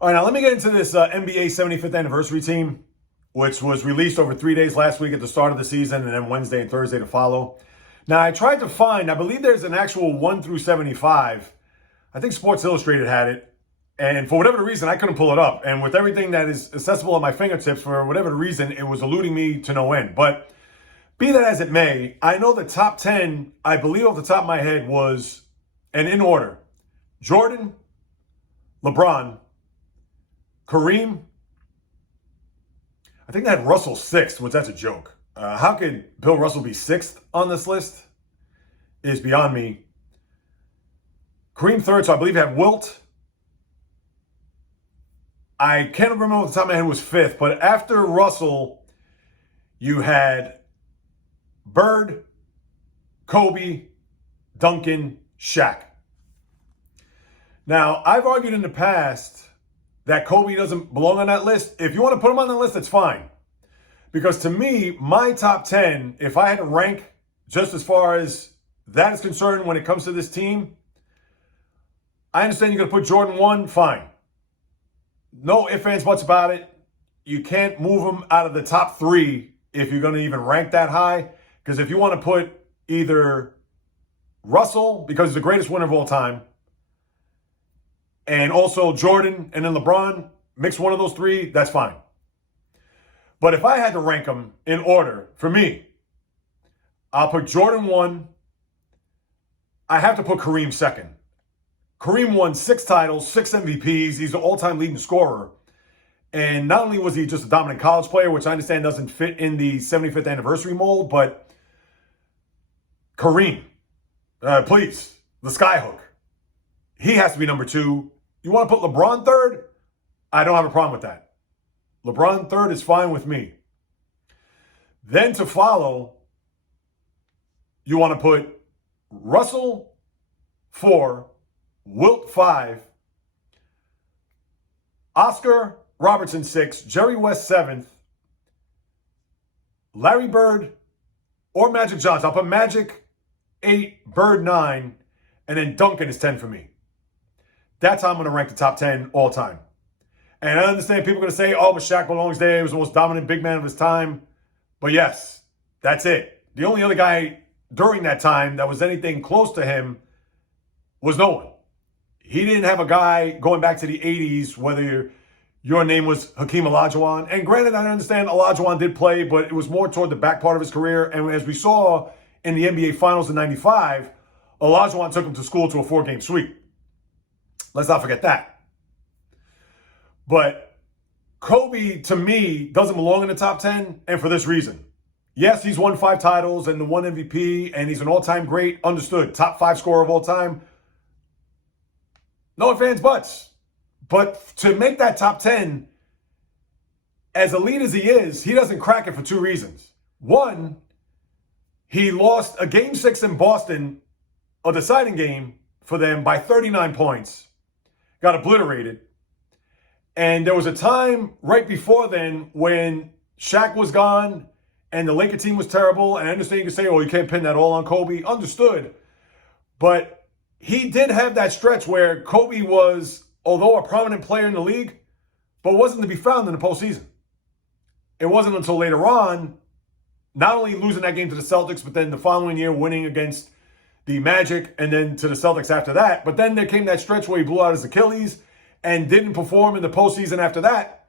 All right, now let me get into this NBA 75th anniversary team, which was released over 3 days last week at the start of the season and then Wednesday and Thursday to follow. Now, I tried to find, I believe there's an actual 1 through 75. I think Sports Illustrated had it. And for whatever reason, I couldn't pull it up. And with everything that is accessible at my fingertips, for whatever reason, it was eluding me to no end. But be that as it may, I know the top 10, I believe off the top of my head was, and in order, Jordan, LeBron, Kareem, I think they had Russell sixth, which that's a joke. How could Bill Russell be sixth on this list is beyond me. Kareem third, so I believe he had Wilt. I can't remember off the top of my head who was fifth, but after Russell, you had Bird, Kobe, Duncan, Shaq. Now, I've argued in the past that Kobe doesn't belong on that list. If you want to put him on the list, that's fine. Because to me, my top 10, if I had to rank just as far as that is concerned when it comes to this team, I understand you're going to put Jordan 1, fine. No ifs, ands, buts about it. You can't move him out of the top 3 if you're going to even rank that high. Because if you want to put either Russell, because he's the greatest winner of all time, and also Jordan and then LeBron, mix one of those 3, that's fine. But if I had to rank them in order, for me, I'll put Jordan 1. I have to put Kareem second. Kareem won 6 titles, 6 MVPs. He's the all-time leading scorer. And not only was he just a dominant college player, which I understand doesn't fit in the 75th anniversary mold, but Kareem, please, the skyhook. He has to be number 2. You want to put LeBron third? I don't have a problem with that. LeBron third is fine with me. Then to follow, you want to put Russell 4, Wilt 5, Oscar Robertson 6, Jerry West 7th, Larry Bird or Magic Johnson. I'll put Magic 8, Bird 9, and then Duncan is 10 for me. That's how I'm going to rank the top 10 all time. And I understand people are going to say, oh, but Shaq belongs there. He was the most dominant big man of his time. But yes, that's it. The only other guy during that time that was anything close to him was no one. He didn't have a guy going back to the 80s, whether your name was Hakeem Olajuwon. And granted, I understand Olajuwon did play, but it was more toward the back part of his career. And as we saw in the NBA Finals in 95, Olajuwon took him to school to a 4-game sweep. Let's not forget that. But Kobe, to me, doesn't belong in the top 10, and for this reason. Yes, he's won 5 titles and the 1 MVP, and he's an all-time great, understood, top 5 scorer of all time. No ifs, ands, buts. But to make that top 10, as elite as he is, he doesn't crack it for 2 reasons. One, he lost a Game 6 in Boston, a deciding game for them by 39 points. Got obliterated. And there was a time right before then when Shaq was gone and the Laker team was terrible. And I understand you can say, oh, you can't pin that all on Kobe. Understood. But he did have that stretch where Kobe was, although a prominent player in the league, but wasn't to be found in the postseason. It wasn't until later on, not only losing that game to the Celtics, but then the following year winning against the Magic and then to the Celtics after that. But then there came that stretch where he blew out his Achilles and didn't perform in the postseason after that.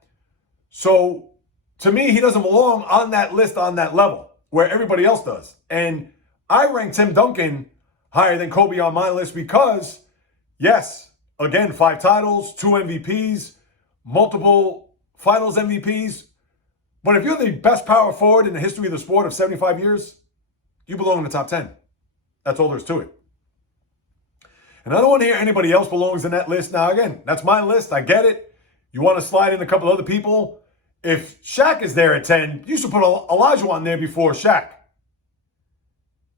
So to me, he doesn't belong on that list on that level where everybody else does. And I rank Tim Duncan higher than Kobe on my list because, yes, again, 5 titles, 2 MVPs, multiple finals MVPs. But if you're the best power forward in the history of the sport of 75 years, you belong in the top 10. That's all there is to it. And I don't want to hear anybody else belongs in that list. Now, again, that's my list. I get it. You want to slide in a couple other people. If Shaq is there at 10, you should put Olajuwon there before Shaq.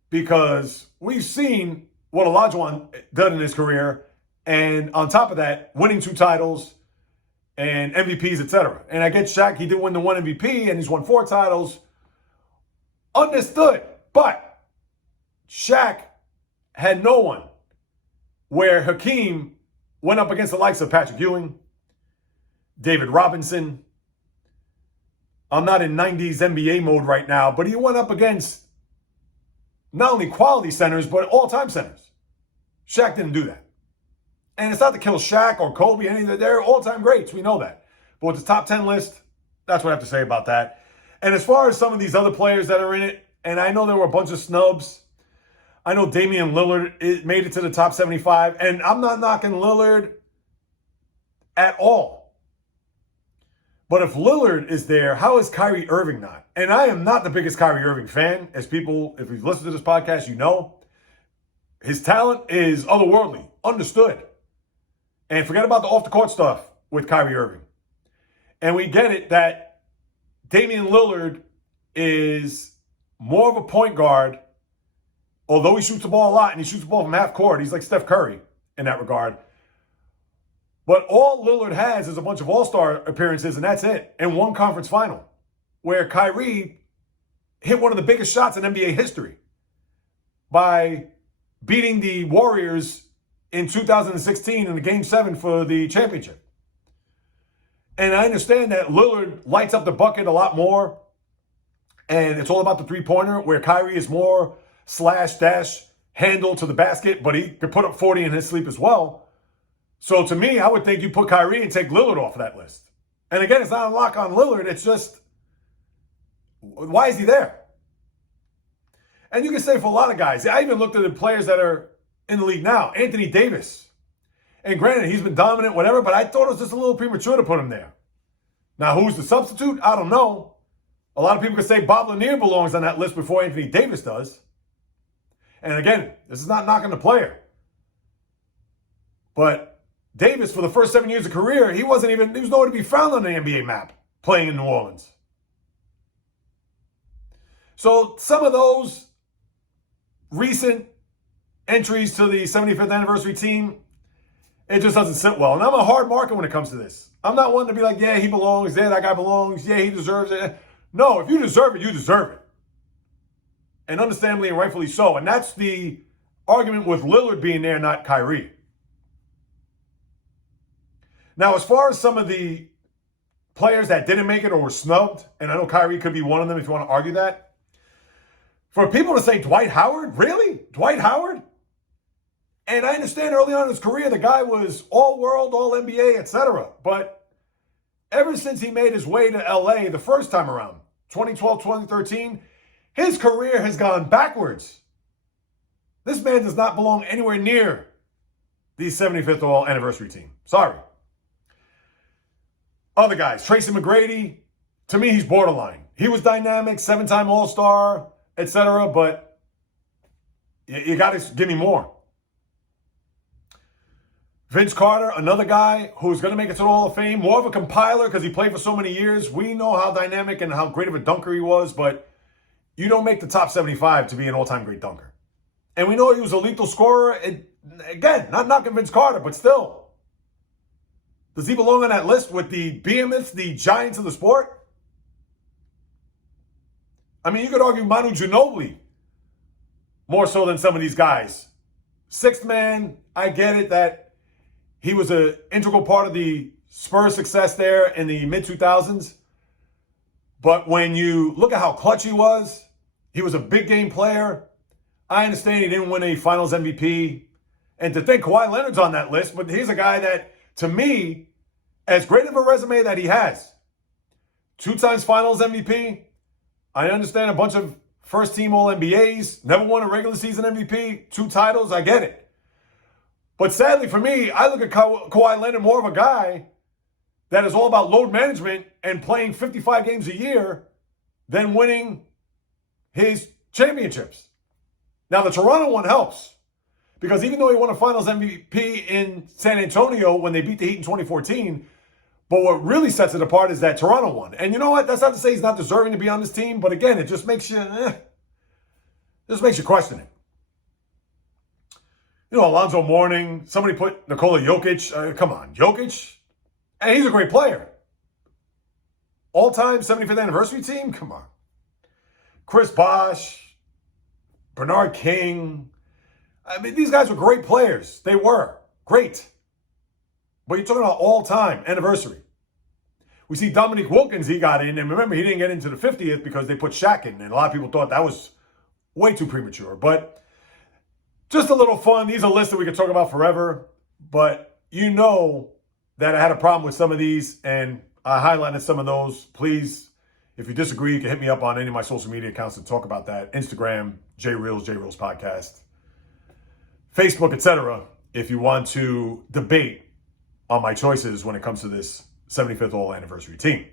Because we've seen what Olajuwon done in his career. And on top of that, winning 2 titles and MVPs, etc. And I get Shaq, he did win the 1 MVP and he's won 4 titles. Understood. But Shaq had no one. Where Hakeem went up against the likes of Patrick Ewing, David Robinson. I'm not in 90s NBA mode right now, but he went up against not only quality centers, but all-time centers. Shaq didn't do that. And it's not to kill Shaq or Kobe, any of them. They're all-time greats. We know that. But with the top 10 list, that's what I have to say about that. And as far as some of these other players that are in it, and I know there were a bunch of snubs. I know Damian Lillard made it to the top 75, and I'm not knocking Lillard at all. But if Lillard is there, how is Kyrie Irving not? And I am not the biggest Kyrie Irving fan, as people, if you've listened to this podcast, you know. His talent is otherworldly, understood. And forget about the off-the-court stuff with Kyrie Irving. And we get it that Damian Lillard is more of a point guard, although he shoots the ball a lot, and he shoots the ball from half court. He's like Steph Curry in that regard. But all Lillard has is a bunch of all-star appearances, and that's it, and one conference final, where Kyrie hit one of the biggest shots in NBA history by beating the Warriors in 2016 in the Game 7 for the championship. And I understand that Lillard lights up the bucket a lot more, and it's all about the three-pointer, where Kyrie is more slash-dash handle to the basket, but he could put up 40 in his sleep as well. So to me, I would think you put Kyrie and take Lillard off of that list. And again, it's not a lock on Lillard. It's just, why is he there? And you can say for a lot of guys, I even looked at the players that are in the league now. Anthony Davis. And granted, he's been dominant, whatever, but I thought it was just a little premature to put him there. Now, who's the substitute? I don't know. A lot of people could say Bob Lanier belongs on that list before Anthony Davis does. And again, this is not knocking the player. But Davis, for the first 7 years of career, he was nowhere to be found on the NBA map playing in New Orleans. So some of those recent entries to the 75th anniversary team, it just doesn't sit well. And I'm a hard marker when it comes to this. I'm not one to be like, yeah, he belongs, yeah, that guy belongs, yeah, he deserves it. No, if you deserve it, you deserve it. And understandably and rightfully so. And that's the argument with Lillard being there, not Kyrie. Now, as far as some of the players that didn't make it or were snubbed, and I know Kyrie could be one of them if you want to argue that, for people to say Dwight Howard, really? Dwight Howard? And I understand early on in his career, the guy was all-world, all-NBA, etc. But ever since he made his way to LA the first time around, 2012, 2013, his career has gone backwards. This man does not belong anywhere near the 75th all-anniversary team. Sorry. Other guys, Tracy McGrady, to me, he's borderline. He was dynamic, 7-time All-Star, etc., but you got to give me more. Vince Carter, another guy who's going to make it to the Hall of Fame, more of a compiler because he played for so many years. We know how dynamic and how great of a dunker he was, but you don't make the top 75 to be an all-time great dunker. And we know he was a lethal scorer. And again, not knocking Vince Carter, but still. Does he belong on that list with the behemoths, the giants of the sport? I mean, you could argue Manu Ginobili more so than some of these guys. Sixth man, I get it that he was an integral part of the Spurs' success there in the mid-2000s. But when you look at how clutch he was a big game player. I understand he didn't win a Finals MVP. And to think Kawhi Leonard's on that list, but he's a guy that, to me, as great of a resume that he has, 2 times Finals MVP, I understand a bunch of first-team All-NBAs, never won a regular season MVP, 2 titles, I get it. But sadly for me, I look at Kawhi Leonard more of a guy that is all about load management and playing 55 games a year than winning his championships. Now, the Toronto one helps because even though he won a Finals MVP in San Antonio when they beat the Heat in 2014, but what really sets it apart is that Toronto won. And you know what? That's not to say he's not deserving to be on this team, but again, it just makes you, question it. You know, Alonzo Mourning, somebody put Nikola Jokic. Come on, Jokic? And he's a great player. All-time 75th anniversary team? Come on. Chris Bosh, Bernard King. I mean, these guys were great players. They were. Great. But you're talking about all-time anniversary. We see Dominique Wilkins, he got in. And remember, he didn't get into the 50th because they put Shaq in. And a lot of people thought that was way too premature. But just a little fun. These are lists that we could talk about forever. But you know that I had a problem with some of these. And I highlighted some of those. Please, if you disagree, you can hit me up on any of my social media accounts to talk about that. Instagram, JAYREELZ Podcast. Facebook, etc. If you want to debate on my choices when it comes to this 75th All Anniversary team.